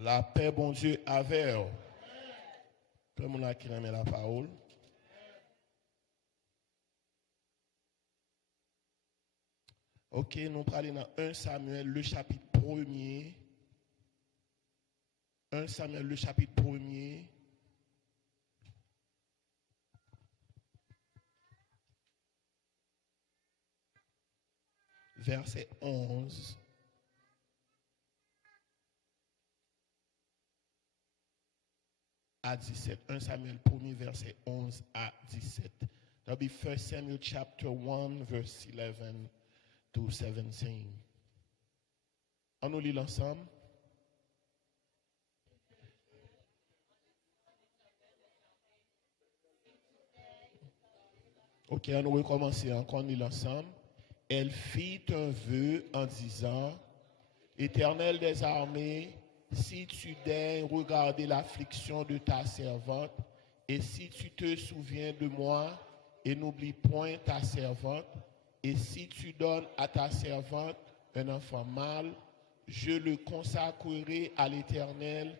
La paix, bon Dieu, avec vous. Tout le monde a qui remet la parole. Ok, nous parlons dans 1 Samuel, le chapitre 1er. 1 Samuel, le chapitre 1er. Verset 11. À 17. 1 Samuel 1er, verset 11 à 17. That'll be 1 Samuel chapter 1, verse 11 to 17. On nous lit l'ensemble. Ok, on nous recommencer encore, on lit l'ensemble. Elle fit un vœu en disant, Éternel des armées, si tu daignes regarder l'affliction de ta servante, et si tu te souviens de moi, et n'oublie point ta servante, et si tu donnes à ta servante un enfant mâle, je le consacrerai à l'Éternel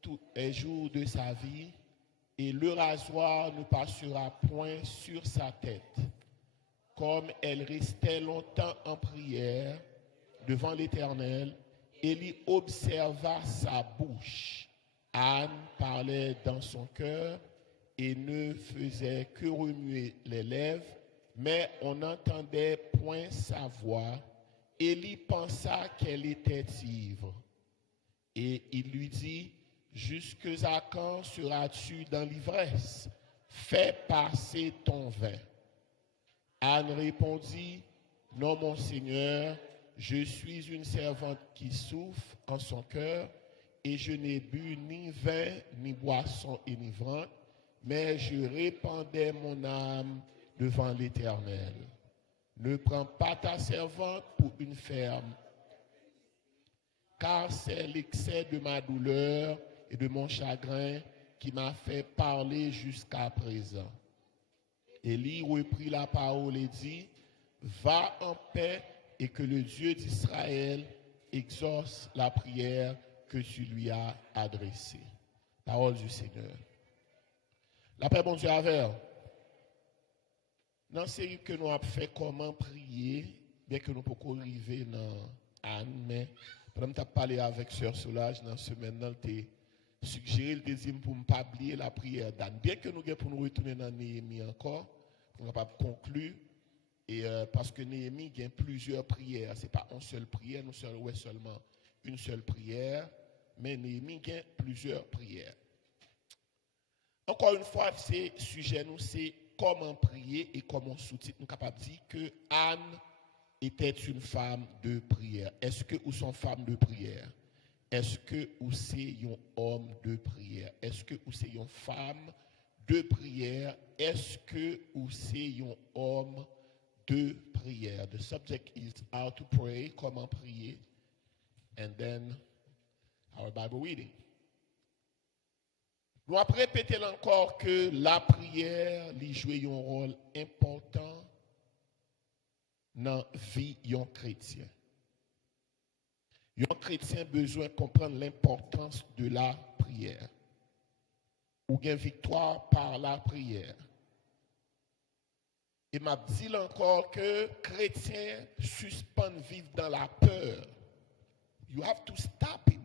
tous les jours de sa vie, et le rasoir ne passera point sur sa tête. Comme elle restait longtemps en prière devant l'Éternel, Élie observa sa bouche. Anne parlait dans son cœur et ne faisait que remuer les lèvres, mais on n'entendait point sa voix. Élie pensa qu'elle était ivre. Et il lui dit, jusqu'à quand seras-tu dans l'ivresse? Fais passer ton vin. Anne répondit, non mon Seigneur, je suis une servante qui souffre en son cœur, et je n'ai bu ni vin, ni boisson enivrante, mais je répandais mon âme devant l'Éternel. Ne prends pas ta servante pour une ferme, car c'est l'excès de ma douleur et de mon chagrin qui m'a fait parler jusqu'à présent. Élie reprit la parole et dit, va en paix et que le Dieu d'Israël exauce la prière que tu lui as adressée. Parole du Seigneur. La paix, bon Dieu, avec vous. Dans la série que nous avons fait comment prier, bien que nous ne pouvons pas arriver dans Anne, mais pendant que tu as parlé avec Sœur Solange dans ce maintenant, tu as suggéré le deuxième pour ne pas oublier la prière d'Anne. Bien que nous ayons pour nous retourner dans Néhémie encore, pour ne pas conclure, et parce que Néhémie a plusieurs prières. Ce n'est pas une seule prière, nous sommes seulement une seule prière, mais Néhémie a plusieurs prières. Encore une fois, ce sujet, nous, c'est comment prier et comment sous-titre. Nous sommes capables de dire que Anne était une femme de prière. Est-ce que vous sont femme de prière? Est-ce que vous c'est un homme de prière? Est-ce que vous c'est une femme de prière? Est-ce que vous c'est un homme de prière? The subject is how to pray, comment prier, and then our Bible reading. Nous avons répété encore que la prière lui joue un rôle important dans la vie d'un chrétien. Un chrétien a besoin de comprendre l'importance de la prière. Ou gain victoire par la prière. Et m'a dit encore que chrétiens suspendent vivre dans la peur. You have to stop it,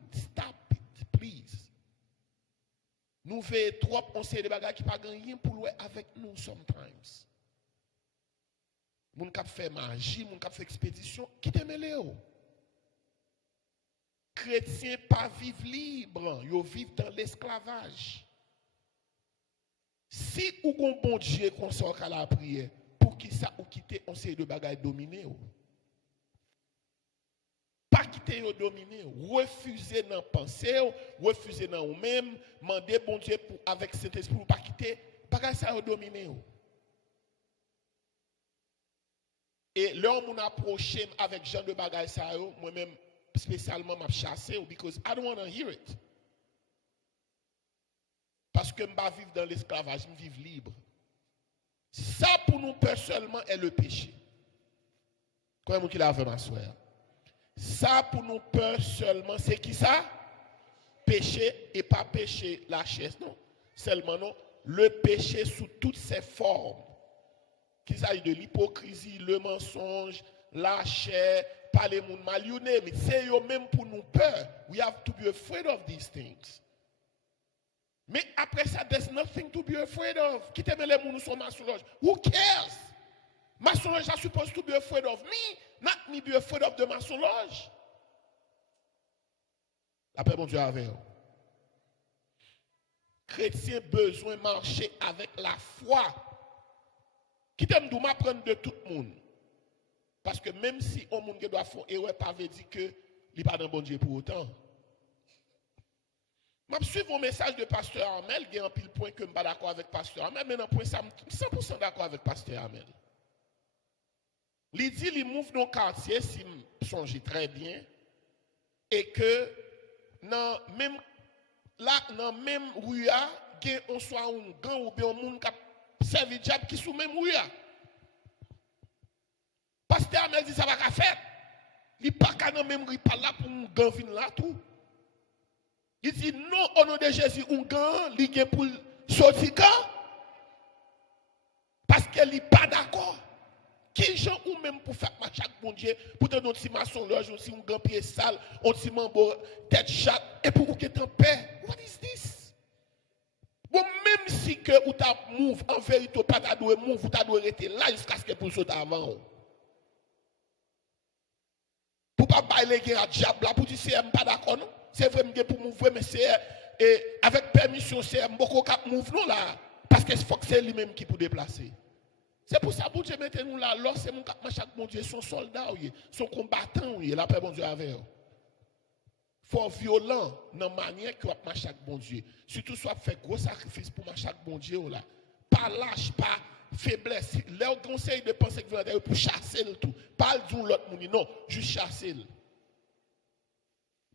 please. Nous faisons trop, on sait des bagages qui ne pas rien pour louer avec nous sometimes. Moun k'ap fait magie, moun k'ap fait expédition, qui te mêlé ou? Chrétiens pas vivent libre, ils vivent dans l'esclavage. Si ou gon bon Dieu consort à la prière, pour qui ça ou quitter on sait de bagages dominés ou? Pas quitter ou dominer, refuser dans penser, refuser dans ou même, demander bon Dieu pour avec cet esprit pour pas quitter, bagages ça ou dominer ou? Et l'homme m'a approché avec Jean de bagaille ça moi-même spécialement m'a chassé because I don't want to hear it. Parce que je ne vivre dans l'esclavage, je vivre libre. Ça pour nous personnellement est le péché. Comment qu'il a fait ma soeur? Ça pour nous personnellement c'est qui ça? péché et pas péché la chair, non. Seulement, non. Le péché sous toutes ses formes. Qu'il s'agit de l'hypocrisie, le mensonge, la chair, parler moun mal, you name it. C'est eux même pour nous peur. We have to be afraid of these things. Mais après ça, there's nothing to be afraid of. Qui t'aime les moun sont maçonnages? Who cares? Maçonnage are supposed to be afraid of me, not me be afraid of the maçonnage. La paix, bon Dieu, avec vous. Chrétien besoin de marcher avec la foi. Qui t'aime d'où m'apprendre de tout le monde. Parce que même si on monde doit faire erreur, pas veut dire que il pas dans bon Dieu pour autant. Je suis vos message de pasteur Amel, il y a un pile point que je ne suis pas d'accord avec pasteur Amel, mais dans point ça je suis 100% d'accord avec pasteur Amel. Il dit il move dans le quartier si je songe très bien et que dans même là dans même rue on soit un grand ou bien un monde qui servi diable qui sous même rue. Pasteur Amel dit ça va faire. Il pas qu'à dans même rue pas là pour un grand vin là tout. Il dit non au nom de Jésus un grand il vient pour sortir parce qu'il n'est pas d'accord. Qui gens ou même pour faire chaque bon Dieu, pour te donner un petit maçon, un grand pied sale, un petit membre tête chatte, et pour que tu en paix. What is this? Bon, même si que ou t'as move, en vérité, pas t'as doué move, ou t'as doué rester là jusqu'à ce que pour sauter avant. Pour pas bailler les à diable là, pour dire c'est pas d'accord, non? C'est vrai pour move, mais c'est avec permission, c'est beaucoup cap move non là. Parce que c'est lui-même qui peut déplacer. C'est pour ça que Dieu mette nous là. Alors, c'est mon cap, chaque bon Dieu, son soldat, son combattant, la paix bon Dieu avec eux. Faut violent dans la manière que ma chaque bon Dieu. Surtout soit fait gros sacrifice pour ma chaque bon Dieu là. Pas lâche, pas faiblesse. Leur conseil de penser que vous allez pour chasser le tout. Pas le dire l'autre monde, non, juste chasser.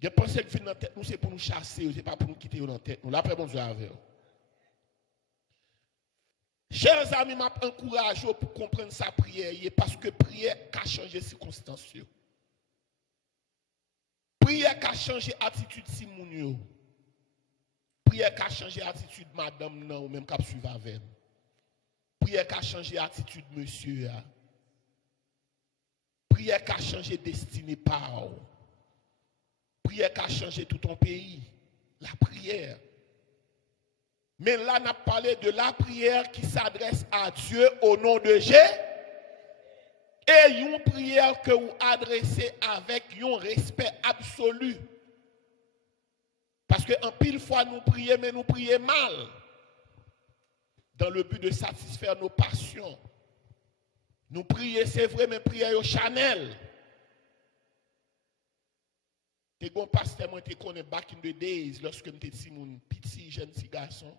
Je pense que dans tête nous c'est pour nous chasser, c'est pas pour nous quitter dans la tête. Nous la paix bon Dieu avec eux. Chers amis, je m'encourage pour comprendre sa prière parce que prière a changé circonstances. Prière a changé attitude Simounio. Prière a changé attitude madame non ou même cap suivre avec. Prière a changé attitude monsieur. Prière a changé destinée par. Prière a changé tout ton pays. La prière. Mais là, on a parlé de la prière qui s'adresse à Dieu au nom de Jésus. Et une prière que vous adressez avec un respect absolu. Parce qu'en pile fois, nous prions, mais nous prions mal. Dans le but de satisfaire nos passions. Nous prions, c'est vrai, mais prions au Chanel. T'es bon pasteur, moi, je connais back in the days, lorsque j'étais petit, jeune petit garçon.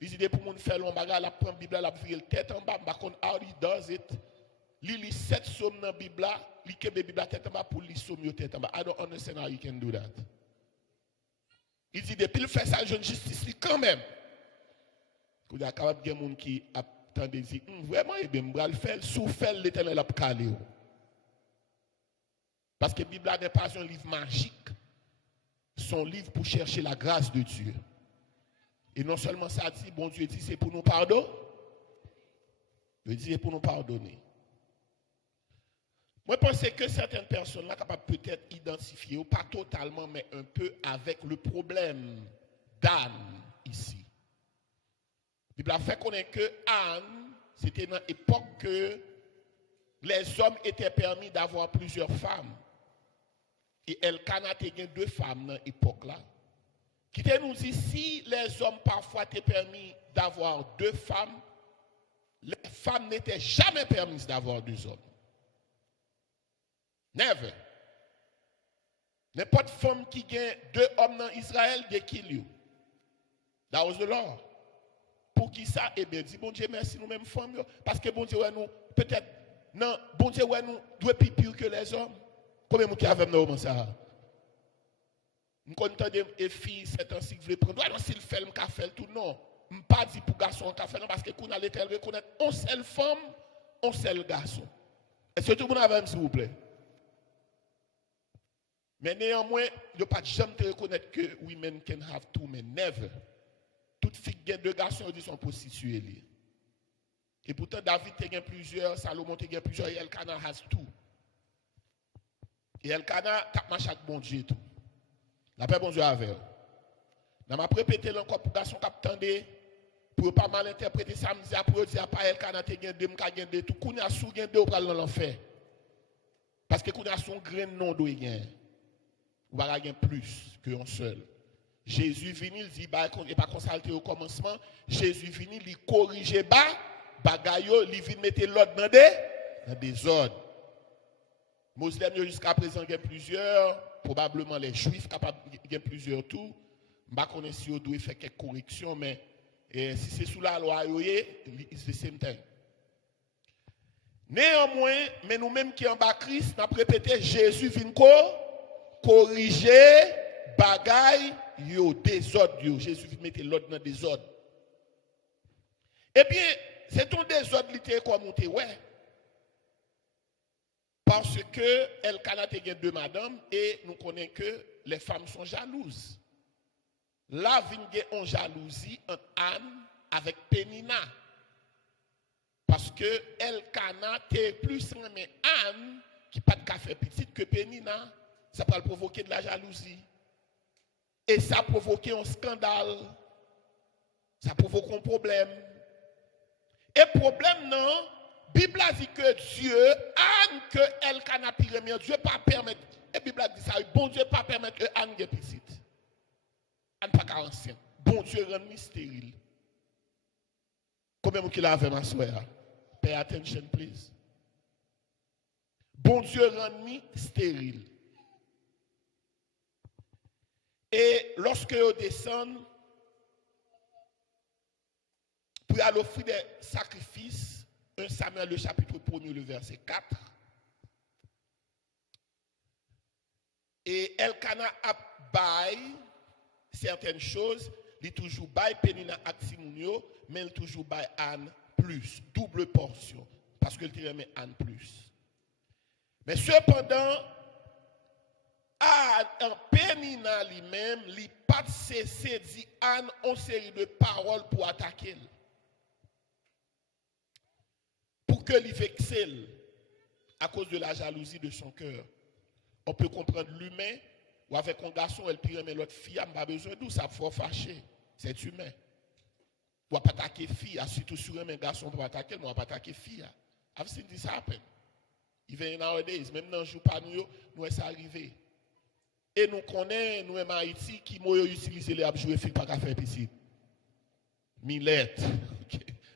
Les idées pour mon faire long bagage, la prendre Bible, la virer tête en bas, par contre how he does it. Li 7 psaumes dans Bible, li kebe Bible tête en bas pour li psaume tête en bas. I don't understand how you can do that. Il dit depuis le fait ça jeune justice quand même. Il y a capable de monde qui attend des dire vraiment et bien m'bral faire sous faire l'Éternel a calé. Parce que Bible n'est pas un livre magique. Son livre pour chercher la grâce de Dieu. Et non seulement ça dit, bon Dieu dit c'est pour nous pardonner. Il dit c'est pour nous pardonner. Moi, je pense que certaines personnes là capables peut-être identifier, pas totalement, mais un peu avec le problème d'Anne ici. La Bible a fait connaître que Anne, c'était dans l'époque que les hommes étaient permis d'avoir plusieurs femmes. Et Elkana a 2 femmes dans l'époque là. Qui nous dit si les hommes parfois étaient permis d'avoir 2 femmes, les femmes n'étaient jamais permises d'avoir 2 hommes. Never. N'importe femme qui gagne 2 hommes dans Israël, they kill you. That was the law. Pour qui ça? Eh bien, dit bon Dieu merci nous mêmes femmes. Parce que bon Dieu, nous, peut-être, non, bon Dieu, nous, doit plus pire que les hommes. Combien de gens qui avaient nous ça? Nous comptons des filles, c'est ainsi que vous voulez prendre. Non, s'il fait le café, tout non. Je ne pas dit pour garçon un café, non, parce que qu'on a l'été reconnaître on seule femme, on seul garçon. Est-ce que tout le monde a même, s'il vous plaît? Mais néanmoins, il ne pas jamais te reconnaître que women can have two men. Never. Toute fille qui a deux garçons ils sont prostituées. Et pourtant, David a plusieurs, Salomon a plusieurs, et Elkanah has two. Et Elkanah tape ma chaque bon Dieu tout. La paix bon Dieu avec. Dans ma répété encore pour garçon qui attendait, pour ne pas mal interpréter ça, me dire pour dire pas Elkanah te gagne deux, m'ka gagne deux, tout qu'on a sous gagne deux, ou pral dans l'enfer. Parce que qu'on a son grain non do gagne. Ou va gagner plus qu'un seul. Jésus vini, il dit bah il pas consulté au commencement, Jésus vini, il corriger bas bagayo, il vient mettre l'ordre dans des ordres. Musulmans jusqu'à présent il y a plusieurs, probablement les juifs capables il y a plusieurs tout. M'pa connaître si on doit faire quelques corrections mais si c'est sous la loi it's the same thing. Néanmoins, mais nous-mêmes qui en bas Christ, n'a répété Jésus vient corriger bagay yo désordre yo. Jésus vient mettre l'ordre dans désordre. Eh bien, c'est ton désordre littéraire comme on te ouais. Parce que Elkanah te gen deux madames et nous connaissons que les femmes sont jalouses. Là, vient en jalousie entre Anne avec Pénina. Parce que Elkanah te plus aimé Anne qui pas de café petite que Pénina. Ça peut provoquer de la jalousie. Et ça a provoqué un scandale. Ça provoque un problème. Et problème non, Bible a dit que Dieu, Anne que Elkanah pire, Dieu pas permettre. Et Bible a dit ça, bon Dieu pas permettre que Anne ait petite. Anne pas ancienne. Bon Dieu rend stérile. Combien de gens avec ma soeur? Pay attention, please. Bon Dieu rend stérile. Et lorsque vous descendez, pour aller offrir des sacrifices, 1 Samuel le chapitre 1er, le verset 4. Et Elkanah a bail certaines choses, il toujours bail Pénina Aximunio, mais il toujours bail Anne plus, double portion, parce que il remet Anne plus. Mais cependant, en Pénina lui-même, il n'a pas cessé de dire Anne une série de paroles pour attaquer. Pour que lui vexe à cause de la jalousie de son cœur. On peut comprendre l'humain, ou avec un garçon, elle pire mais l'autre fille, n'a pas besoin d'où, ça faut fâcher. C'est humain. On ne va pas attaquer fille, surtout sur un garçon, on ne va pas attaquer, on ne va pas attaquer fille. I've seen this happen. Even nowadays, même dans le jour pas nous est arrivé. Et nous connaissons, nous en Haïti, qui m'ont utilisé les jouer filles par faire petite. Millette.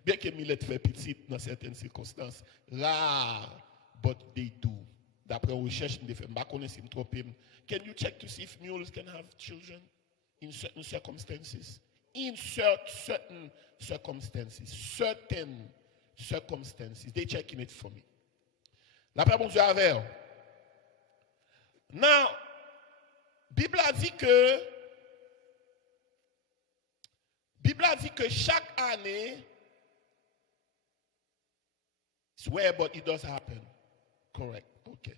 Bien que Millette fait petite dans certaines circonstances, rare, but they do. D'après une recherche, je ne sais pas si je trompe. Can you check to see if mules can have children in certain circumstances? In certain circumstances. Certain circumstances. They checking it for me. L'après, bon Dieu avec. Now, Bible a dit que chaque année, swear but it does happen. Correct. OK.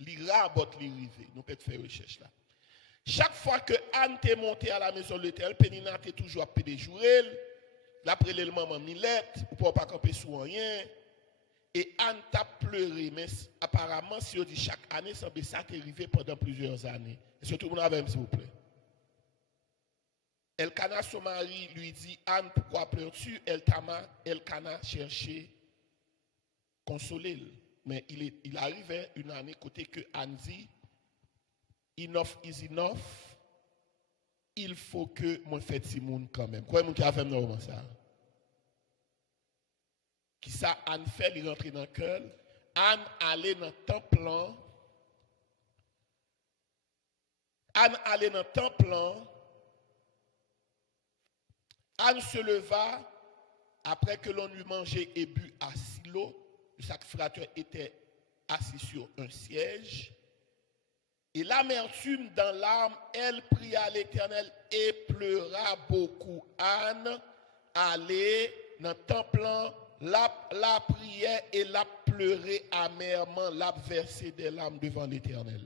L'ira but l'irivé. Nous pouvons faire recherche là. Chaque fois que Anne est montée à la maison de l'Éternel, Pénina était toujours à péder jouer. L'après le maman Millette, ou pas camper sous rien. Et Anne t'a pleuré, mais apparemment, si on dit chaque année, ça peut s'arriver pendant plusieurs années. Est-ce que tout le monde a même, s'il vous plaît? Elkanah, son mari, lui dit, Anne, pourquoi pleures-tu? Elkanah cherchait consoler. Mais il arrivait une année côté que Anne dit, enough is enough, il faut que moi fasse Simone quand même. Quoi, mon qui a fait normalement ça? Qui ça, Anne fait, il rentre dans le cœur. Anne allait dans le temple. Anne allait dans le temple. Anne se leva après que l'on eut mangé et bu à Silo. Le sacrificateur était assis sur un siège. Et l'amertume dans l'âme, elle pria l'Éternel et pleura beaucoup. Anne allait dans le temple. La prière et la pleurer amèrement, la verser des larmes devant l'Éternel.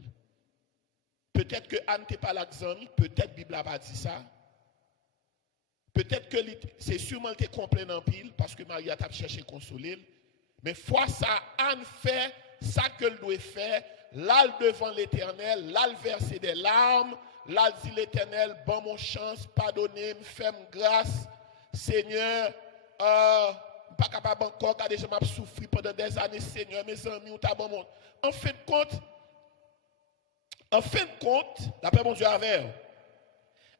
Peut-être que Anne n'est pas l'examen, peut-être la Bible n'a pas dit ça. Peut-être que c'est sûrement que complet en pile parce que Marie a cherché à consoler. Mais fois ça, Anne fait ça qu'elle doit faire. Là, devant l'Éternel, là, verser des larmes. Là, dit l'Éternel, bon mon chance, pardonnez, fais-moi grâce. Seigneur, pas capable encore, car déjà m'a souffert pendant des années, Seigneur, mes amis, ou t'as bon monde. En fin de compte, la paix, mon Dieu, avec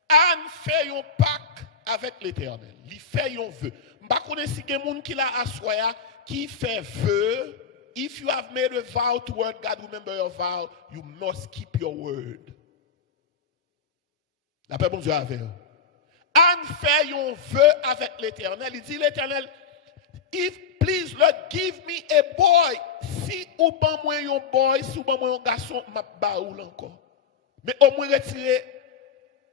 Anne fait un pacte avec l'Éternel. Il fait un vœu. Je ne sais pas si il y a des gens qui l'a assoya, qui fait vœu. If you have made a vow toward God, remember your vow, you must keep your word. La paix, mon Dieu, avec Anne fait un vœu avec l'Éternel. Il dit l'Éternel, if please Lord give me a boy. Si ou pas moi un boy, si ou pas moi un garçon, m'a baoul encore. Mais au moins retirer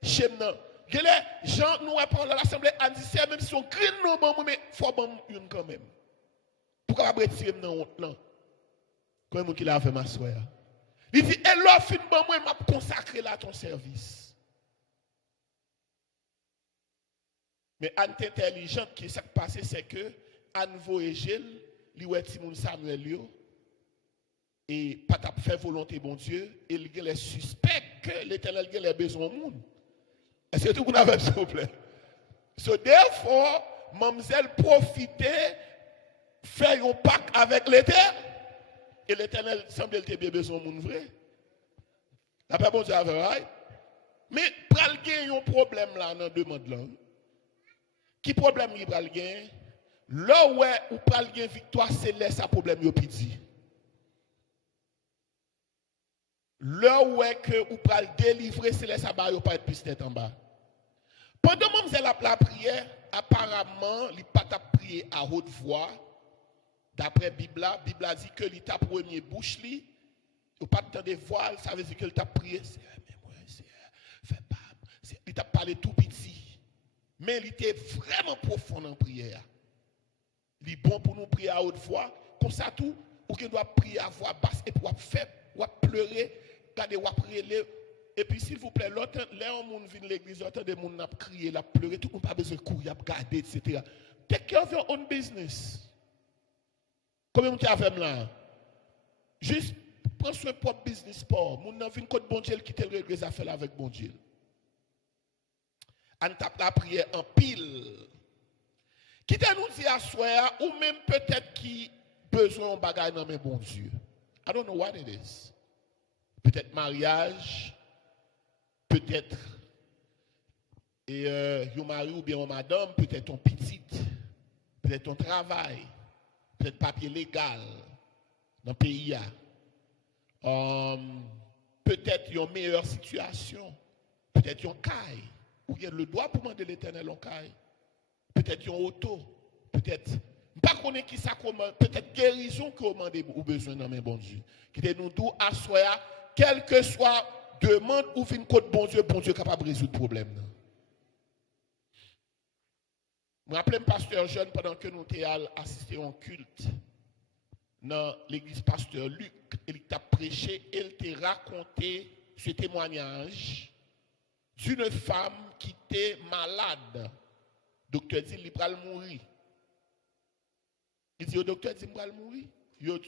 chez moi. Les gens nous parlent à l'assemblée, Anne dit c'est même si on crie non bon mais faut bon une quand même. Pourquoi pas retirer dans honte là? Comme qui l'a fait ma soeur. Il dit et l'offre une bon moi m'a consacré là ton service. Mais Anne est intelligente, qui s'est passé, c'est que Anne voyagel, li wè Timoun Samuel yo, et pas t'a fait volonté bon Dieu, et il est suspect que l'Éternel a besoin de monde. Est-ce que tout le monde avait s'il vous plaît? So therefore, mademoiselle profitait, faire un pacte avec l'Éternel, et l'Éternel semble qu'il ait besoin de monde vrai. La paix bon Dieu avait right? Mais pral gen un problème là dans demande là. Qui problème il pral gen? Là où ou pral gen victoire c'est là ça problème yo piti. Là où que ou pral délivrer c'est là ça ba yo pas être plus tête en bas. Pendant mademoiselle a la prière, apparemment, il pas t'a prier à haute voix. D'après Bible a dit que il t'a premier bouche li, ou pas de voix, ça veut dire que il t'a prié, fais pas, il t'a parlé tout petit. Mais il était vraiment profond en prière. Il est bon pour nous prier à haute voix, comme ça tout, ou qu'il doit prier à voix basse et pour faire, ou pleurer, garder ou prier. Et puis s'il vous plaît, l'autre, là on vient de l'église, l'autre des gens n'a crié, l'a pleuré, tout le monde n'a pas besoin de courir, garder, etc. Take care of your own business. Combien de temps avez là? Juste prends soin de propre business pour. Mon n'a vinn côté bon Dieu qui te les affaires avec bon Dieu. On tape la prière en pile. Qui te nous dit à soir ou même peut-être qui besoin de bagage dans mes bon Dieu. I don't know what it is. Peut-être mariage, peut-être un mari ou bien une madame, peut-être ton petite, peut-être ton travail, peut-être papier légal dans le pays. Peut-être une meilleure situation, peut-être une caille, ou bien le droit pour demander l'Éternel en caille, peut-être une auto, peut-être, pas connaît qui ça commande, peut-être guérison qu'on demande ou besoin dans mes bon Dieu. Qui te nous tout assoya, quel que soit demande ou fin côté bon Dieu est capable de résoudre le problème. Je me rappelle un pasteur jeune pendant que nous avons assisté à un culte dans l'église pasteur Luc, il t'a prêché, il t'a raconté ce témoignage d'une femme qui était malade. Le docteur dit qu'il va mourir. Il dit au docteur dit qu'il va mourir.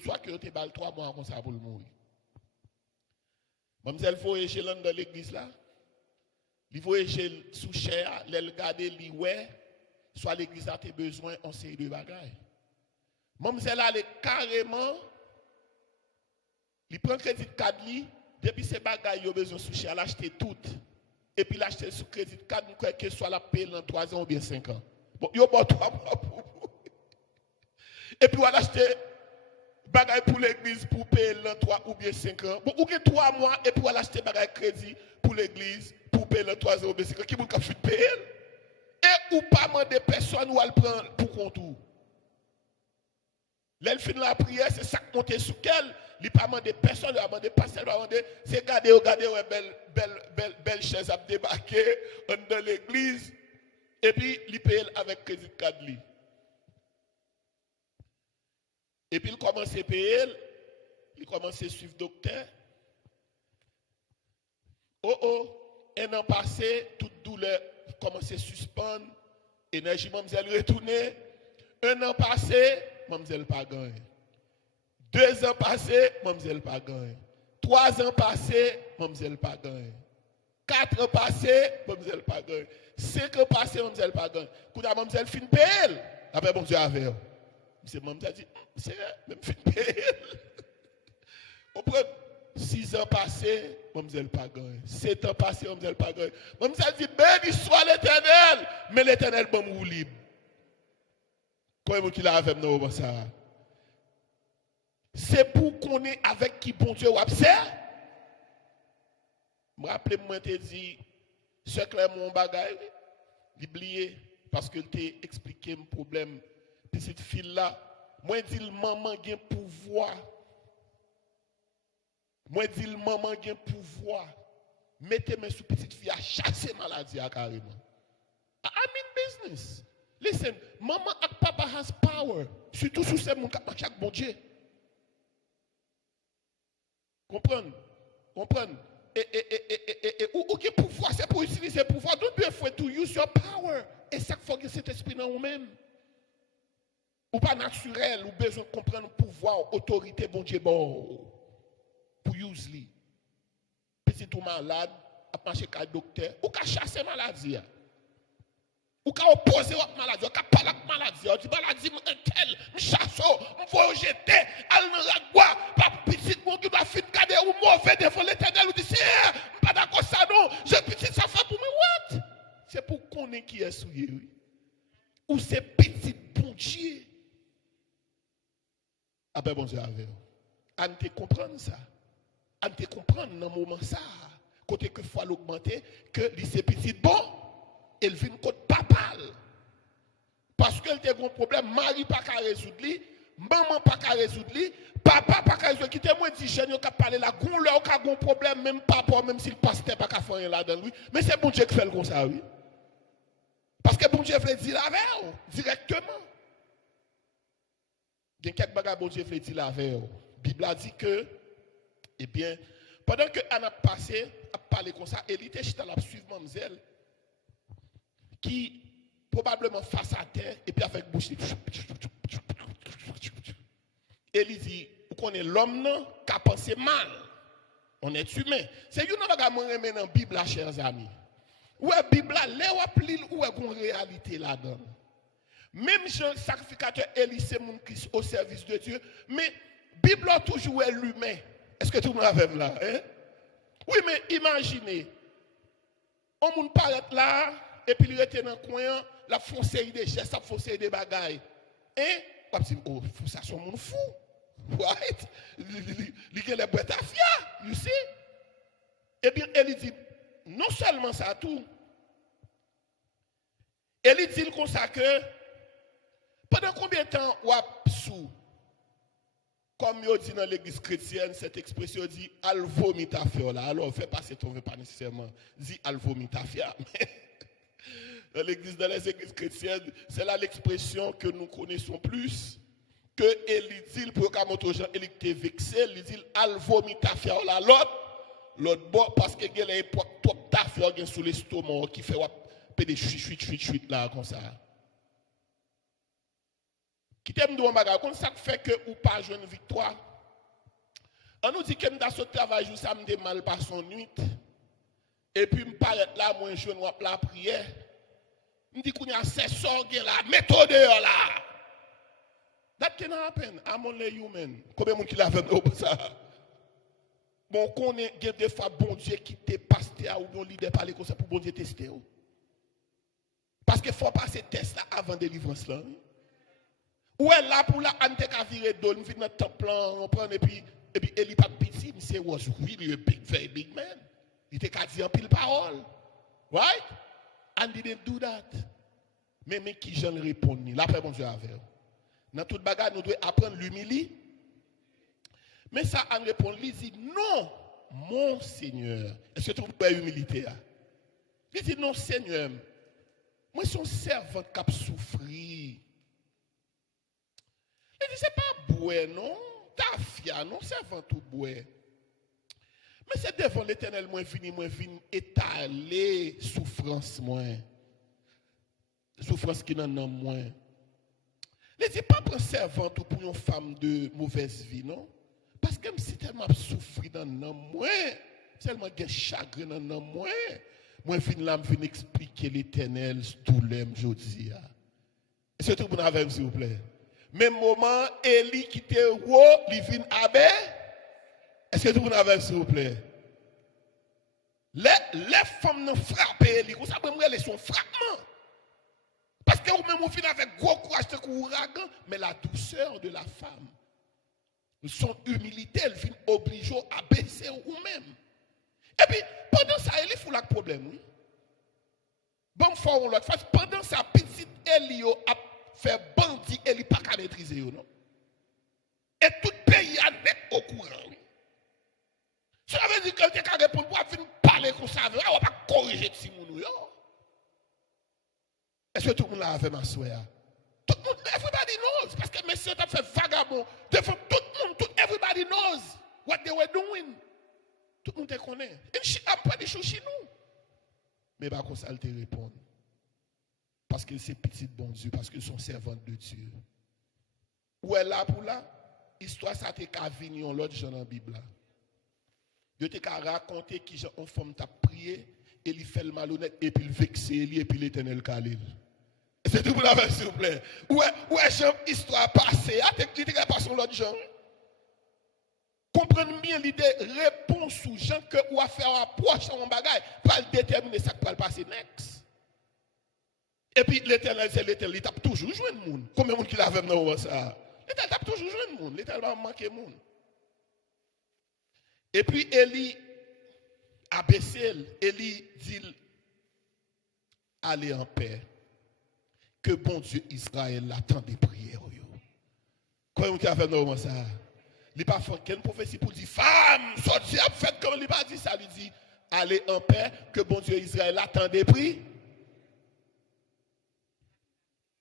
Soit que tu as 3 mois comme ça pour le mourir. Mademoiselle voyage dans l'église là. Il voyage sous chair, elle regarde li ouais, soit l'église a tes besoins en série de bagages. Mademoiselle elle carrément il prend crédit card li, depuis ces bagages yo besoin sous chair, l'acheter tout et puis l'acheter sous crédit card nous que soit la payer dans 3 ans ou bien 5 ans. Bon, yo bon 3 mois pour. Et puis on a acheté bagaille pour l'église pour payer dans 3 ou bien 5 ans. Bon, ou que 3 mois et puis on a acheté bagaille crédit pour l'église pour payer dans 3 ans ou bien 5 ans. Qui vous fait payer? Et ou pas demander personne ou elle prend pour contour. L'elle fin de la prière, c'est ça qui monte sous qu'elle. Il n'y a pas demandé personne, il a demandé pasteur, il a demandé, c'est regardez, belle chaise à débarquer dans l'église. Et puis, il paye avec crédit card. Et puis, il commence à payer, il commence à suivre le docteur. Un an passé, toute douleur commence à suspendre. Énergie, mademoiselle retourner. Un an passé, mademoiselle pas gagné. 2 ans passés, mademoiselle pas gagné. 3 ans passés, mademoiselle pas gagné. 4 ans passés, mademoiselle pas gagné. 5 ans passés, mademoiselle pas gagné. Quand mademoiselle fin paye, après bon Dieu avec. C'est mademoiselle dit, c'est même fin paye. On prend 6 ans passés, mademoiselle pas gagné. 7 ans passés, mademoiselle pas gagné. Mademoiselle dit, béni soit l'Éternel, mais l'Éternel bon vous libre. Comment qu'il a avec nous ça? C'est pour qu'on est avec qui bon Dieu observe. Je me rappelle, moi, je dit, ce Clermont bagay, l'oublié, parce que tu expliqué mon problème. Puis cette fille-là, moi, je dis, maman a un pouvoir. Moi, je dis, maman a un pouvoir. Mettez-moi sous petite fille à chasser maladie carrément. I'm in business. Listen, maman et papa has power. Surtout sous ces gens qui ont bon Dieu. Comprenez? Comprenez? Ou qui pouvoir, c'est pour utiliser le pouvoir. Don't be afraid to use your power. Et ça faut que cet esprit dans vous-même. Ou pas naturel, ou besoin de comprendre le pouvoir, autorité, bon Dieu, bon. Pour use li. Petit ou malade, à marcher avec le docteur, ou qu'à chasser maladie. Ou qu'à opposer votre maladie, ou qu'à parler avec maladie. On dit maladie, un tel, un chasseur, un faut jeter, al dans la bois, pas petit monde qui doit finir cadet ou mauvais devant l'Éternel, ou dit, c'est pas d'accord ça non, je petit ça fait pour moi, what? C'est pour qu'on ait qui est souillé, oui. Ou c'est petit bon Dieu. Ah ben bon Dieu avec vous. On te comprendre ça. On te comprendre dans le moment ça. Côté que faut l'augmenter, que c'est petit bon, elle vient contre papa. Parce qu'elle a un problème, mari pas qu'à résoudre, maman pas qu'à résoudre, papa pas qu'à résoudre. Qui te moins dit jeune qui a parlé là, gon là qui a un problème, même papa, même si le pasteur pas qu'à faire rien là-dedans, oui. Mais c'est bon Dieu qui fait comme ça, oui. Parce que bon Dieu veut dire avec vous, directement. Il y a quelques bagages bon Dieu veut dire avec vous. La Bible a dit que, eh bien, pendant que Anna a passé, a parlé comme ça, elle était juste à la suivre mademoiselle, qui probablement face à terre, et puis avec bouche, elle dit, vous connaissez l'homme qui a pensé mal. On est humain. C'est une bagaille que je dans la Bible, chers amis. Où est la Bible, où est une réalité là-dedans. Même Jean, sacrificateur Élie, c'est mon Christ au service de Dieu. Mais la Bible a toujours est l'humain. Est-ce que tout le monde a là? Hein? Oui, mais imaginez. On moun paraît là, et puis il était dans le coin, la foncé des gestes, la foncé des bagailles. Hein? On dit, oh, ça sont mon fou. Right? Il a les boîtes à fia, you see? Eh bien, elle dit, non seulement ça tout, elle dit comme ça que, pendant combien de temps ou sous, comme il dit dans l'église chrétienne, cette expression dit al vomita faire là. Alors, fait passer ton veut pas nécessairement dit al vomita faire. Dans l'église, dans les églises chrétiennes, c'est là l'expression que nous connaissons plus. Que il dit pour qu'à gens, il était vexé, il dit al vomita faire là. L'autre bon, parce que il y a une époque trop ta faire sous l'estomac qui fait des chuit là comme ça. Qui t'aime de bagage comme ça fait que ou pas jouer une victoire. On nous dit que dans ce travail jour ça me mal par son nuit et puis me paraît là moi je vois la prière. Me dit qu'on y a c'est sorguer là méthode là. That can happen. I'm only human. Combien de monde qui l'a fait pour ça? Bon qu'on est des fois bon Dieu qui te pasteur ou bon leader parler comme ça pour bon Dieu tester. Parce qu'il faut passer test là avant délivrance là. Ou est là pour la ante ka virer d'eau, nous venons dans le temple, on prend et puis Eli pas petit, mais c'est was really a big, very big man. Il était qu'à dire en pile parole. Right? And didn't do that. Mais qui j'en réponds ni? La paix bon Dieu avec. Dans toute bagarre, nous devons apprendre l'humilité. Mais ça, en répond, il dit non, mon Seigneur. Est-ce que tu peux humilité? Il dit non, Seigneur. Moi, je suis un servant qui a souffert. Il dit, c'est pas boué, non? Tafia, non, servant tout boué. Mais c'est devant l'Éternel, moi vini étaler souffrance, moi. Souffrance qui n'en a moins. Ne dis pas pour servante ou pour une femme de mauvaise vie, non? Parce que si tellement souffri dans le moi, tellement de chagrin dans le moi, moi viens expliquer l'Éternel tout l'aime aujourd'hui. Est-ce que vous avez s'il vous plaît? Même moment, Élie qui était roi, il vient abbé. Est-ce que vous avez s'il vous plaît? Les femmes nous frappent Élie. Vous savez, elles sont frappement. Parce que vous-même, vous finissez avec gros courage de ouragan, mais la douceur de la femme, son humilité, elle vient obliger à baisser vous-même. Et puis, pendant ça, Élie fout le problème. Oui? Bon, faut l'autre face. Pendant sa petite Élie a fait bandit, Élie pas qu'à maîtriser. Non? Et tout le pays a net au courant. Oui? Cela veut dire que quelqu'un qui répond pour venir parler comme ça, on ne va pas corriger si nous. Est-ce que tout le monde l'a fait ma soeur? Tout le monde, everybody knows. Parce que messieurs ont fait vagabond. Devant tout le monde, everybody knows what they were doing. Tout le monde te connaît. Et après, des choses chez nous. Mais pas comme ça, elle te répond. Parce que c'est petit bon Dieu, parce qu'ils sont servantes de Dieu. Où est là pour là? Histoire, ça te qu'à venir l'autre genre dans la Bible. Je te qu'à raconter qui une femme t'a prié, et il fait le malhonnête, et puis il vexe, et puis l'Éternel Khalil. C'est tout pour la version, s'il vous plaît. Où est histoire passée? Tu te pas sur l'autre genre. Comprenez bien l'idée, réponse aux gens que ou à faire approche en bagaille, pour déterminer ça qui va le passer next. Et puis l'Éternel, c'est l'Éternel, il tape toujours jouer le monde. Combien de monde qui l'a fait dans ça? L'Éternel tape toujours jouer le monde, l'Éternel va manquer le monde. Et puis Élie a baissé, Élie dit, allez en paix. Que bon Dieu Israël l'attend des prières. Comment vous avez fait ça? Il n'a pas fait quelle prophétie pour dire femme, sorti à fait comme il n'a pas dit ça. Il dit allez en paix, que bon Dieu Israël attend des prières.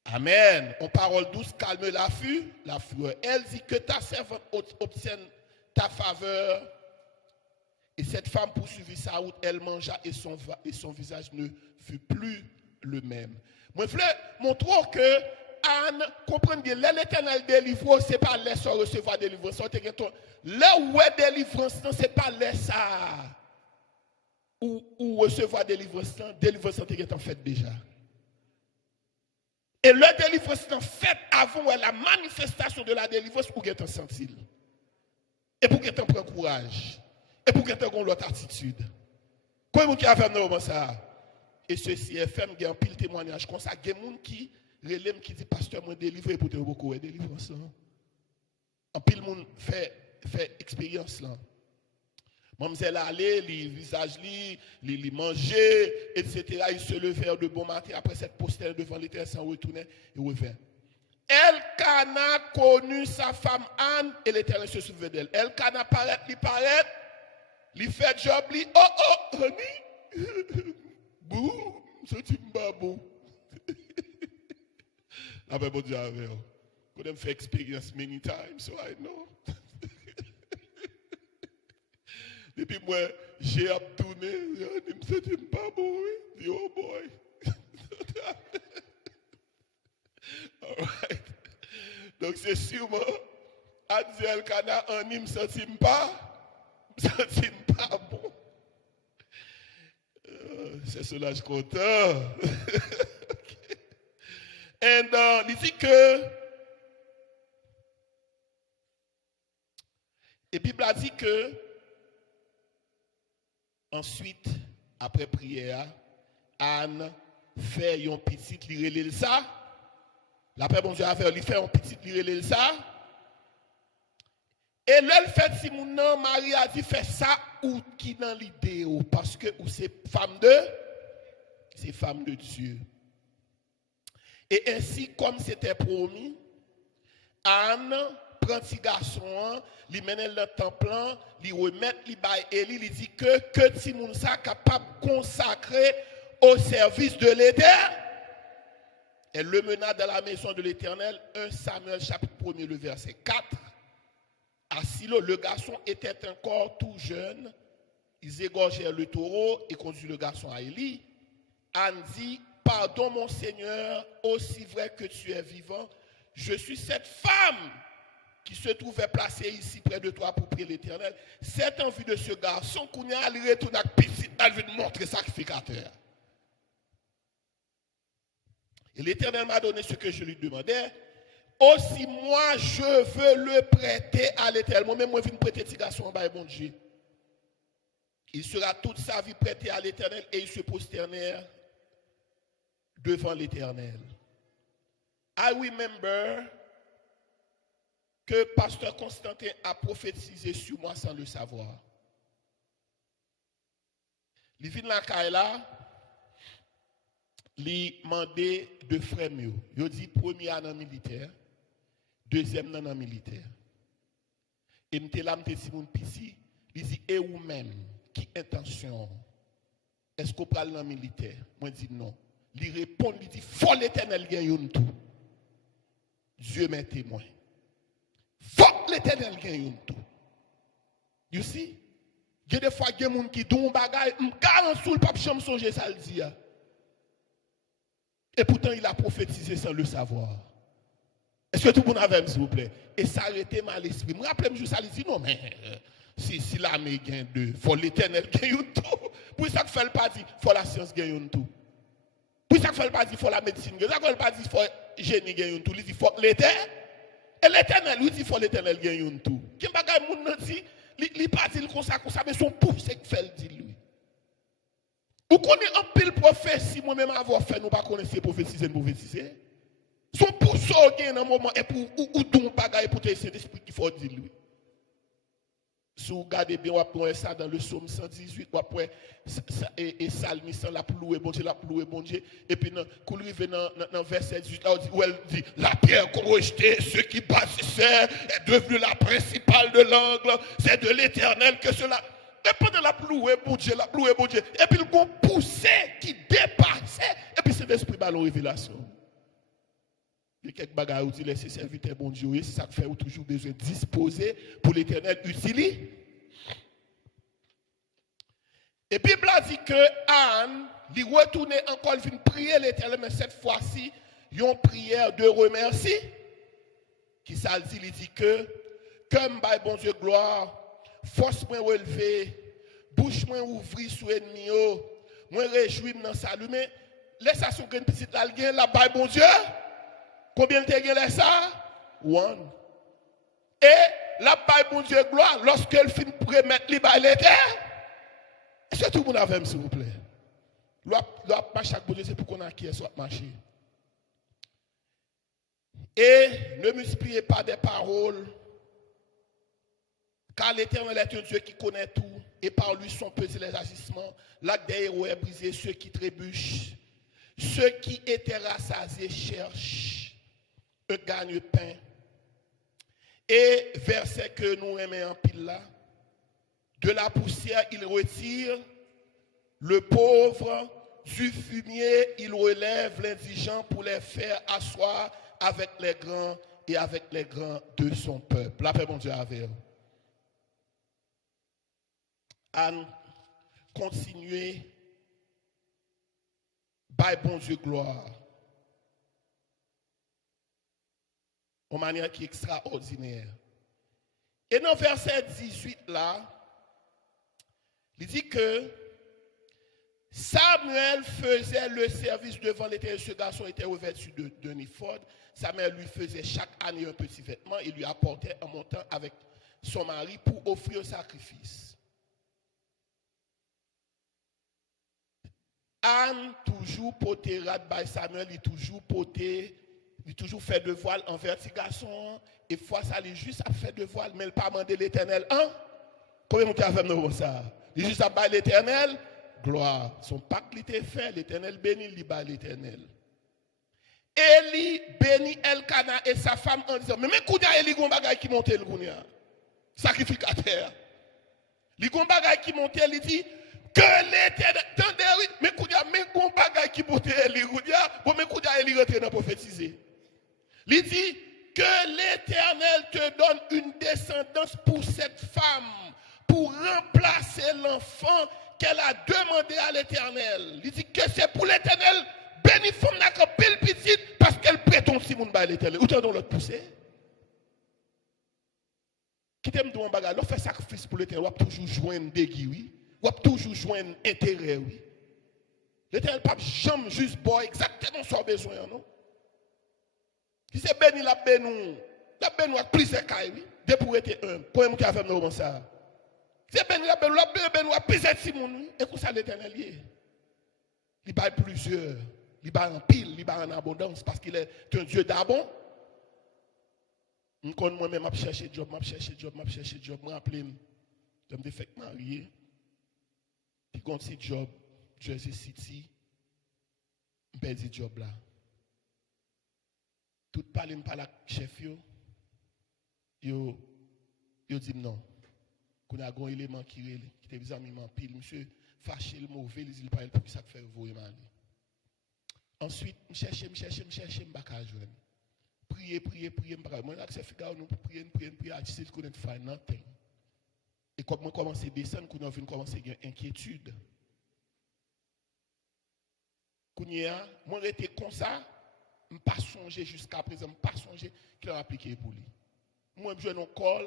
Amen. En parole douce, calme la fureur. Elle dit que ta servante obtienne ta faveur. Et cette femme poursuivit sa route, elle mangea et son visage ne fut plus le même. Moi, je voulais montrer que Anne comprenne bien, l'Éternel délivre, ce n'est pas laisser recevoir délivrance. Là où est délivrance, ce n'est pas laisser ou recevoir délivrance, délivrance est en fait déjà. Et le délivrance est en fait avant la manifestation de la délivrance pour qu'elle t'en senti. Et pour qu'elle t'en prenne courage. Et pour qu'elle t'en l'autre attitude. Comment vous avez fait ça? Et ceci est fait, il y a un pile témoignage comme ça. Il y a des gens qui relèvent qui disent pasteur, moi délivré pour te beaucoup de délivrance. Un pile monde fait expérience là. Mademoiselle allait, les visages, les manger, etc. Il se levait de bon matin après cette postelle devant l'Éternel sans retourner et revient. Elkana connu sa femme Anne et l'Éternel se souvient d'elle. Elkana paraît, il fait job, honey. Boum, c'est une babou. Ah ben bon Dieu, I have fait expérience many times, so I know. Depuis moi, j'ai abtourné, c'est une babou, oui. Oh boy. All right. Donc c'est sûrement, Adzel Kana, on ne me sentit pas bon. C'est cela, je compte. Et il dit que, et Bible a dit que, ensuite, après prière, Anne fait un petit lirelil ça. L'après bon Dieu a fait, il fait un petit lirelil ça. Et là, le fait si mon nom, Marie a dit, fait ça ou qui dans l'idée, parce que ou c'est femme de Dieu. Et ainsi, comme c'était promis, Anne prend petit garçon, lui mène dans le temple, lui remet, lui baille Élie, lui dit que si moun sa capable de consacrer au service de l'Éternel. Elle le mena dans la maison de l'Éternel, 1 Samuel chapitre 1er, le verset 4. À Silo, le garçon était encore tout jeune Ils égorgèrent le taureau et conduisirent le garçon à Élie. Anne dit, pardon mon Seigneur, aussi vrai que tu es vivant, je suis cette femme qui se trouvait placée ici près de toi pour prier l'Éternel. C'est en vue de ce garçon qu'on a allé retourner à Piscine, elle veut montrer sacrificateur. Et l'Éternel m'a donné ce que je lui demandais. Aussi moi, je veux le prêter à l'Éternel. Moi-même, je viens prêter ce garçon en bas, bon Dieu. Il sera toute sa vie prêté à l'Éternel et ils se prosternèrent devant l'Éternel. I remember que pasteur Constantin a prophétisé sur moi sans le savoir. Il vient la Kaila, il demandé de frères mieux. Il dit premier an militaire, deuxième an militaire. Et m'te là m'te si mon pisi, il dit et ou même qui intention est-ce qu'on parle dans militaire? Moi dis non. Il répond, il dit faut l'Éternel gagne tout. Dieu m'est témoin. Faut l'Éternel gagne tout. You see? Il y a des fois il y a des gens qui donnent bagay, m'garan sous le pape chambre songer ça le dit. Et pourtant il a prophétisé sans le savoir. Est-ce que tout le monde avait s'il vous plaît? Et ça arrêtait mal l'esprit. Je me rappelle je ça il dit non mais si l'armée gagne deux, faut l'Éternel gagne tout. Pour ça que fait le pas dit, faut la science gagne tout. Pour ça que fait le pas dit, faut la médecine gagne. Ça que fait le pas dit, faut génie gagne tout. Il dit faut l'Éternel. Et l'Éternel lui dit faut l'Éternel gagne tout. Qui bagay moun nan dit, li pas dit comme ça mais son pouce que fait le dit lui. Ou connaît un pile prophétie moi-même avoir fait nous pas connaître prophétiser prophétiser. Son pouce gagne dans moment et pour ou don bagay pour te Saint-Esprit qu'il faut dire lui. Si vous regardez bien, vous pouvez ça dans le psaume 118, vous pouvez et Salmiste, la plouer, bon Dieu, la plouer, bon Dieu. Et puis, quand vous arrivez dans verset 18, où elle dit, la pierre qu'on rejetait, ceux qui bâtissaient, est devenue la principale de l'angle, c'est de l'Éternel que cela. Et pendant la plouer, bon Dieu, et puis le gon poussait qui dépassait, et puis c'est l'esprit ballon révélation. Il y a quelques bagages où il laisse serviteur bon Dieu, c'est ça que fait toujours besoin de disposer pour l'Éternel utile. Et puis Bible dit que Anne, il retournait encore, il vient prier l'Éternel, mais cette fois-ci, il y a une prière de remercie. Qui ça dit, il dit que, comme by bon Dieu gloire, force moi relever, bouche moi ouvrir sous ennemi, moi réjouir dans salut, mais laisse ça son grain petite là, là-bas bon Dieu. Combien de temps ça? One. Et la paix, bon Dieu, gloire, lorsqu'elle finit pour remettre les balles l'éther, est-ce que tout le monde a vu, s'il vous plaît? L'on pas chaque bon Dieu, c'est pour qu'on a qui soit marché. Et ne multipliez pas des paroles, car l'Éternel est un Dieu qui connaît tout, et par lui sont pesés les agissements. L'acte des héros est brisé, ceux qui trébuchent, ceux qui étaient rassasiés cherchent un gagne-pain. Et verset que nous aimons en pile là, de la poussière il retire le pauvre, du fumier il relève l'indigent pour les faire asseoir avec les grands et avec les grands de son peuple. La paix bon Dieu avec vous. Anne, continuez, by bon Dieu gloire. De manière qui est extraordinaire. Et dans verset 18 là, il dit que Samuel faisait le service devant l'Éternel. Ce garçon était revêtu d'un éphod. Samuel lui faisait chaque année un petit vêtement et lui apportait un montant avec son mari pour offrir un sacrifice. Anne toujours porté rad by Samuel, il toujours porté. Il toujours fait de voile envers ce garçon. Et fois ça, il juste a fait de voile, mais il n'a pas demandé l'Éternel. Hein? Combien de fait nous ça? Il juste a baillé l'Éternel. Gloire. Son pacte était fait. L'Éternel bénit, il bat l'Éternel. Élie bénit Elkana et sa femme en disant, mais kounya Élie gon bagay qui monte le kounya. Sacrificateur. Li gon bagay qui monte, il dit, que l'Éternel, attendez, mais kounya, mais gon bagay qui monte Élie kounya, bon mais kounya Élie rentre dans prophétiser. Il dit que l'Éternel te donne une descendance pour cette femme, pour remplacer l'enfant qu'elle a demandé à l'Éternel. Il dit que c'est pour l'Éternel, béni femme n'a qu'un pile petite parce qu'elle prétend si moun ba l'Éternel. Ou t'en l'autre poussé? Qui t'aime de mon bagage, l'on fait sacrifice pour l'Éternel, on va toujours joindre des oui. On va toujours joindre intérêt, oui. L'Éternel pas jamais juste boire exactement son besoin, non? Si c'est béni, la béni à plusieurs cas, oui. Deux pour être un. Combien de fait comme ça? Si c'est béni, la béni à plusieurs Simon, oui. Et pour ça, l'Éternel y est. Il bat plusieurs. Il bat en pile, il bat en abondance parce qu'il est un Dieu d'abondance. Moi-même, je cherche job, je me rappelle, je me fait marier. Puis quand c'est job, Jersey City, je perds ce job là. Tout parle par la chef yo dit non. Qu'on a un élément qui était bizarrement pile, monsieur fâché le mauvais, il parle pour ça fait vous mal. Ensuite, je cherche, je pas qu'à joindre. Prier, moi c'est figure nous prier, I still couldn't find nothing. Et comme moi commence à descendre, qu'on a vu commencer à une inquiétude. Moi j'étais comme ça, je ne pas songer jusqu'à présent, je ne pas songer qu'il a appliqué pour lui. Moi je un call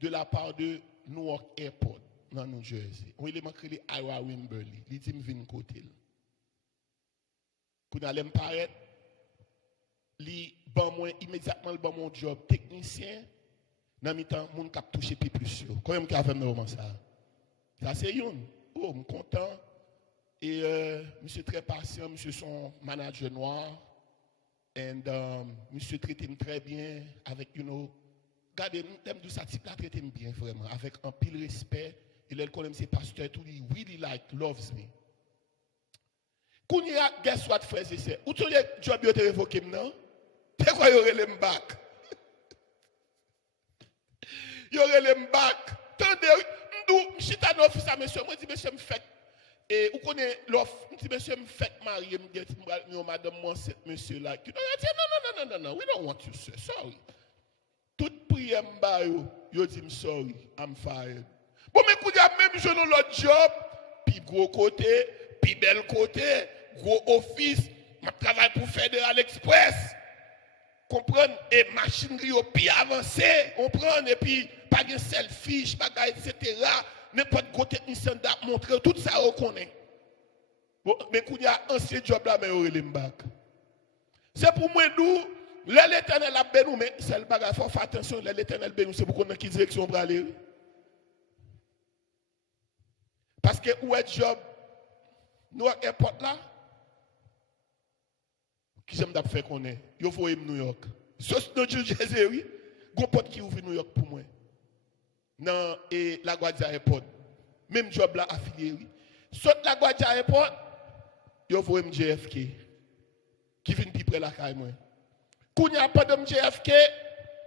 de la part de Newark Airport dans New Jersey. On il m'a créé Ira Wimberly, il dit me vinn côté. Qu'on allait me paraître li ban moi immédiatement le ban mon job technicien dans mi temps moun k'ap toucher plus yo quand même qu'avait moment ça c'est une oh me content et monsieur très patient monsieur son manager noir and monsieur traité me très bien avec regardez thème de ça type là traité me bien vraiment avec un pile respect et là connaît ses pasteurs tout lui really loves me Kounia guess what frères et sœurs ou tu le job yo te révoqué non. C'est quoi y aurait les m'bac? Y aurait les m'bac. Tendez, m'dou, m'chita dans l'office à monsieur, moi dis monsieur m'fait et ou connaît l'offre, m'dit monsieur m'fait marier m'get madame moi cette monsieur là. Non, we don't want you sir. Sorry. Toute prière m'ba yo dit sorry, I'm fired. Bon mais kou a même je dans l'autre job, puis gros côté, puis bel côté, gros office, m'a travaille pour Federal Express. Comprendre et machinerie au plus avancée, comprendre et puis pas de selfish, pas etc. N'importe quoi technicien d'a montrer tout ça on connaît. Bon, mais quand il y a un ancien job là mais on relève back. C'est pour moi nous l'Éternel a béni mais c'est le bagage faut faire attention l'Éternel béni c'est pour qu'on dans quelle direction on va aller. Parce que où est job nous airport là qui j'aime d'ap faire qu'on est. Yo faut New York. Juste dans New Jersey, oui. Gon pote qui ouvre New York pour moi. Dans la Guardia Airport. Même job là affilié, oui. Saute la Guardia Airport, yo faut JFK. Qui vient plus près la caille moi. Kounya pas de JFK,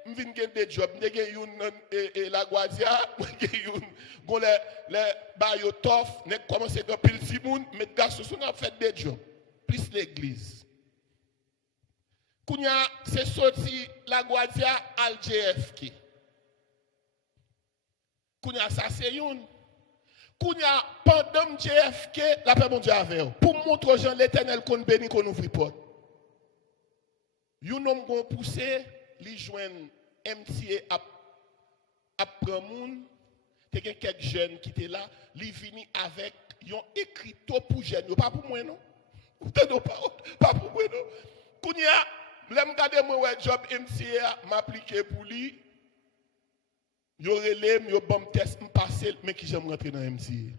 m'vinn gen des jobs, m'gen yon et la Guardia, m'gen yon gon les bayo tof, nek commencer de pile simoun, mais garçon on a fait des jobs. Plus l'église. Kounya, c'est sorti la Guardia al JFK. Kounya, ça c'est une. Kounya, pendant JFK, la paix mon Dieu avec pour montrer aux gens l'Éternel qu'on bénit, qu'on ouvre porte. Yon homme gon poussé, li joine MTA à Pramoun, te gen quelques jeunes qui étaient là, li vini avec yon écriteau pour jeunes, pas pour moi non. Pas pour moi non. Kounya, L'em gade moi ouais job MCA m'appliquer pour lui. Yo relève, yo bon test m'passer mais qui j'aime rentrer dans MCA.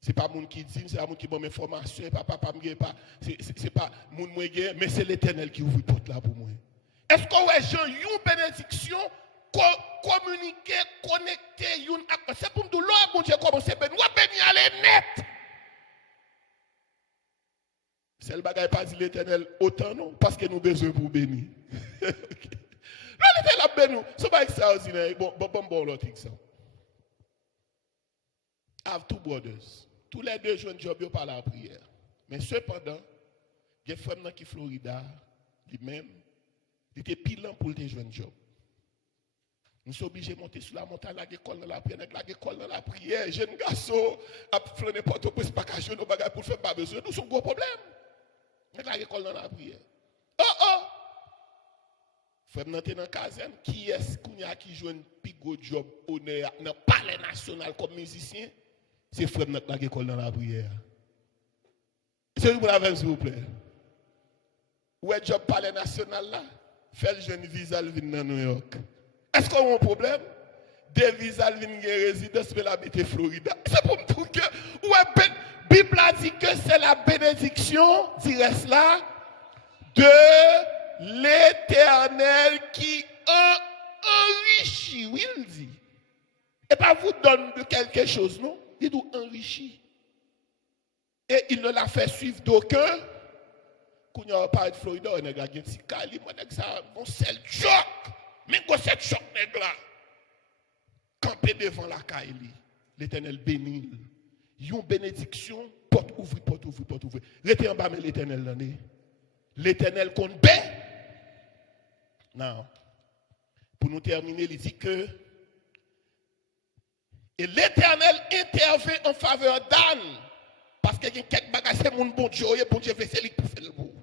C'est pas moun qui dit, c'est pas moun qui bon information, papa m'gé pas c'est pas moun moi mais c'est l'Éternel qui ouvre porte là pour moi. Est-ce que ouais Jean une bénédiction communiquer connecter une c'est pour nous là bon Dieu commencer ben nous bénir aller net. C'est le bagage pas dit l'Éternel autant non parce que nous besoin pour bénir. Okay. Là l'Éternel a béni nous. C'est pas extraordinaire. Bon l'autre exemple. I have two brothers. Tous les deux jeunes job par la prière. Mais cependant, il y a des frères qui Florida, lui-même, il était pilant pour les jeunes job. Nous sommes obligés de monter sur la montagne, la école dans la prière, la école dans la prière. Jeune garçon, à faire n'importe quoi, pas cacher nos bagages pour faire pas besoin. Nous sommes gros problème. La école dans la prière. Oh! Frère, nous sommes dans la caserne. Qui est-ce qui joue un plus gros job honneur dans le palais national comme musicien? C'est frère dans l'école dans la prière. C'est vous l'avez, s'il vous plaît. Où est le job palais national là? Fait le jeune visa dans New York. Est-ce qu'on a un problème? Des visas viennent résidence mais l'habiter Florida. C'est pour me dire que la Bible a dit que c'est la bénédiction, dirait cela, de l'Éternel qui enrichit. Oui, il dit. Et pas vous donne de quelque chose, non? Il nous enrichit. Et il ne l'a fait suivre d'aucun. Quand on a parlé de Florida, on a gagné un petit cali, on sait le choc. Mais quand c'est choc, là, camper devant la caille, l'Éternel bénit. Une bénédiction, porte ouvre, porte ouvre, porte ouvre. Restez en bas, mais l'Éternel l'en est. L'Éternel compte bien. Non. Pour nous terminer, il dit que et l'Éternel intervient en faveur d'Anne. Parce qu'il y a quelques bagages, c'est mon bon Dieu, bon Dieu fait c'est lui pour faire le beau.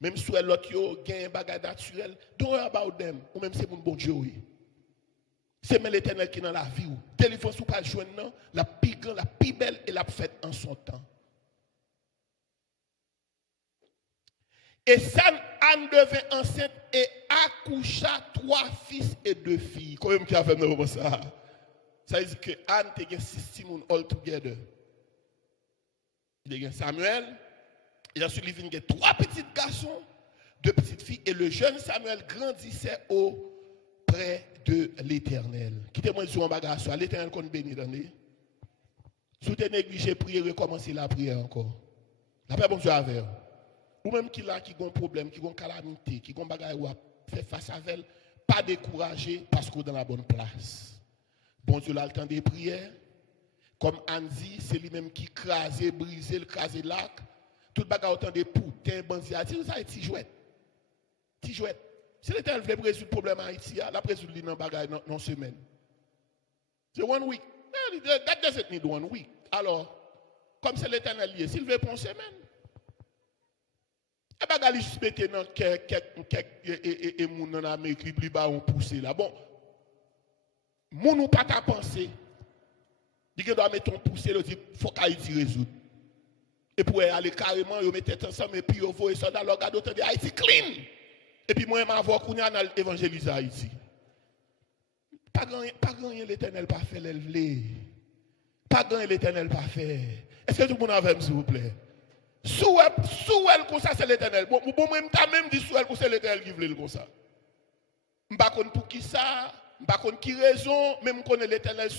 Même si l'autre a un bagage naturel, don't worry about them. Ou même c'est mon bon Dieu. C'est même l'Éternel qui est dans la vie. Téléphone sous pas joindre, la plus grande, la plus belle et la faite en son temps. Et Anne devint enceinte et accoucha 3 fils et 2 filles. Comment qui a fait comme ça? Ça veut dire que Anne a 6 Simon all together. Il y a Samuel, et ensuite il y a 3 petits garçons, 2 petites filles, et le jeune Samuel grandissait auprès de l'Éternel. Quittez-moi sur un bagage, l'Éternel qu'on bénit dans les. Si tu es négligé, prier, recommencer la prière encore. La paix, bon Dieu, avec. Ou même qui a un problème, qui a une calamité, qui a un bagage où faire face à elle, pas décourager parce qu'on est dans la bonne place. Bon Dieu, là, le temps des prières. Comme Anne dit, c'est lui-même qui crase, brise, le crase lac. Tout le bagage autant de poutins, bandits, ça est jouet. Ti jouet. Si l'Éternel veut résoudre le problème à Haïti, la résoudre dans le bagage dans semaine. C'est 1 week. That doesn't need 1 week. Alors, comme c'est l'Éternel lié, s'il veut pour une semaine, et bagage juste mettre dans quelques moun en Amérique, li ba on pousser là. Bon, moun ou pas ta pensée. Il doit mettre un poussé, il dit faut qu'Haïti résoudre. Et pour aller carrément, ils mettent ensemble et puis ils voient ça dans leur garde de Haïti clean. Et puis moi, je vais avoir qu'on a évangélisé Haïti. Pas grand l'Éternel pas fait l'élever. Pas grand l'Éternel pas fait. Est-ce que tout le monde a avec s'il vous plaît? Sous elle comme ça c'est l'Éternel. Bon même t'as même dit sous elle comme c'est l'Éternel qui voulait le comme ça. Je ne sais pas pour qui ça, je ne sais pas qui raison, même connaît l'Éternel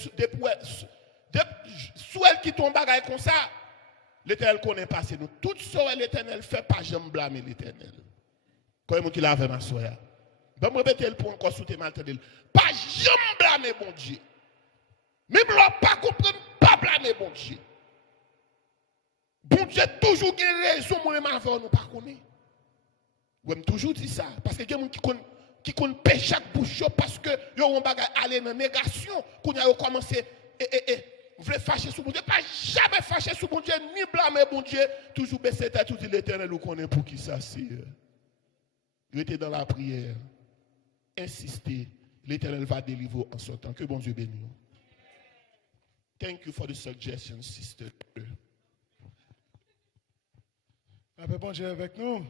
depuis sous elle qui tombe bagaille comme ça, l'Éternel connaît pas nous. Tout ce que l'Éternel fait, pas jamais blâmer l'Éternel. Quand il l'a fait ma soeur. Je vais répéter le point encore sous tes malentendus. Pas jamais blâmer bon Dieu. Même là, pas comprendre, pas blâmer bon Dieu. Bon Dieu toujours une raison, moi-même avant nous pas connaître. Je toujours dit ça. Parce que il y a des gens qui connaissent péché chaque bouche parce que ils ont aller dans la négation. Quand ils ont commencé vous voulez fâcher sous bon Dieu, pas jamais fâcher sous bon Dieu, ni blâmer bon Dieu, toujours baisser tête, tout dit l'Éternel, nous connaît pour qui ça c'est. Restez dans la prière, insistez, l'Éternel va délivrer en son temps. Que bon Dieu bénisse. Thank you for the suggestion, sister. La paix bon Dieu avec nous.